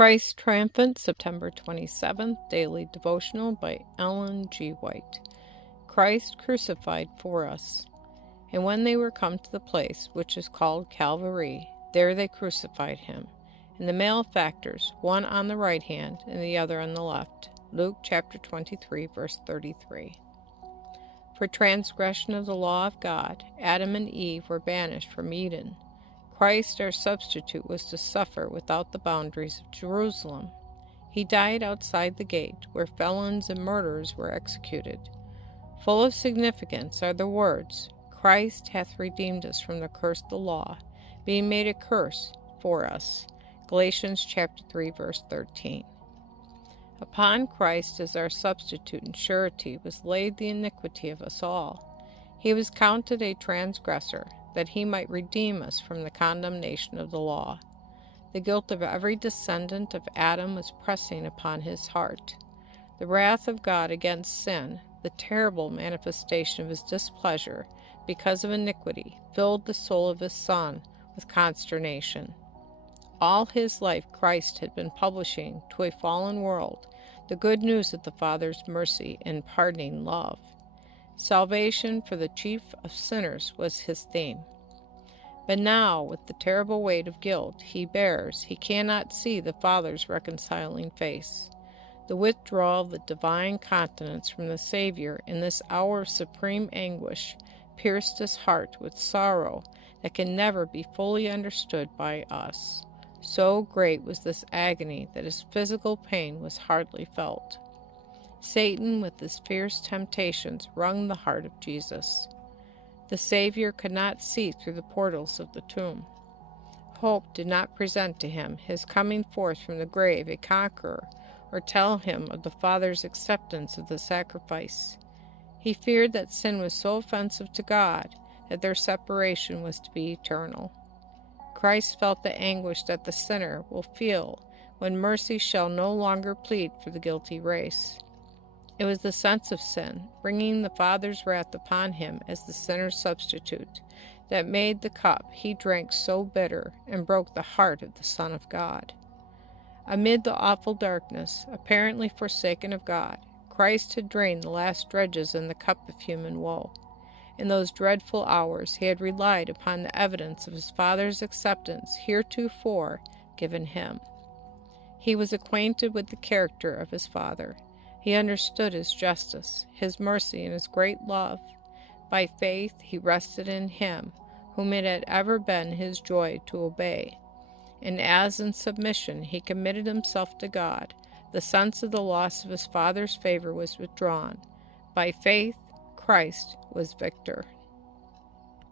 Christ Triumphant, September 27th, Daily Devotional by Ellen G. White. Christ crucified for us. And when they were come to the place which is called Calvary, there they crucified him, and the malefactors, one on the right hand and the other on the left. Luke chapter 23, verse 33. For transgression of the law of God, Adam and Eve were banished from Eden. Christ, our substitute, was to suffer without the boundaries of Jerusalem. He died outside the gate, where felons and murderers were executed. Full of significance are the words, Christ hath redeemed us from the curse of the law, being made a curse for us. Galatians chapter 3, verse 13. Upon Christ as our substitute and surety was laid the iniquity of us all. He was counted a transgressor, that he might redeem us from the condemnation of the law. The guilt of every descendant of Adam was pressing upon his heart. The wrath of God against sin, the terrible manifestation of his displeasure because of iniquity, filled the soul of his Son with consternation. All his life Christ had been publishing to a fallen world the good news of the Father's mercy and pardoning love. Salvation for the chief of sinners was his theme. But now, with the terrible weight of guilt he bears, he cannot see the Father's reconciling face. The withdrawal of the divine countenance from the Savior in this hour of supreme anguish pierced his heart with sorrow that can never be fully understood by us. So great was this agony that his physical pain was hardly felt. Satan, with his fierce temptations, wrung the heart of Jesus. The Savior could not see through the portals of the tomb. Hope did not present to him his coming forth from the grave a conqueror, or tell him of the Father's acceptance of the sacrifice. He feared that sin was so offensive to God that their separation was to be eternal. Christ felt the anguish that the sinner will feel when mercy shall no longer plead for the guilty race. It was the sense of sin, bringing the Father's wrath upon him as the sinner's substitute, that made the cup he drank so bitter and broke the heart of the Son of God. Amid the awful darkness, apparently forsaken of God, Christ had drained the last dregs in the cup of human woe. In those dreadful hours he had relied upon the evidence of his Father's acceptance heretofore given him. He was acquainted with the character of his Father. He understood his justice, his mercy, and his great love. By faith he rested in him, whom it had ever been his joy to obey. And as in submission he committed himself to God, the sense of the loss of his Father's favor was withdrawn. By faith Christ was victor.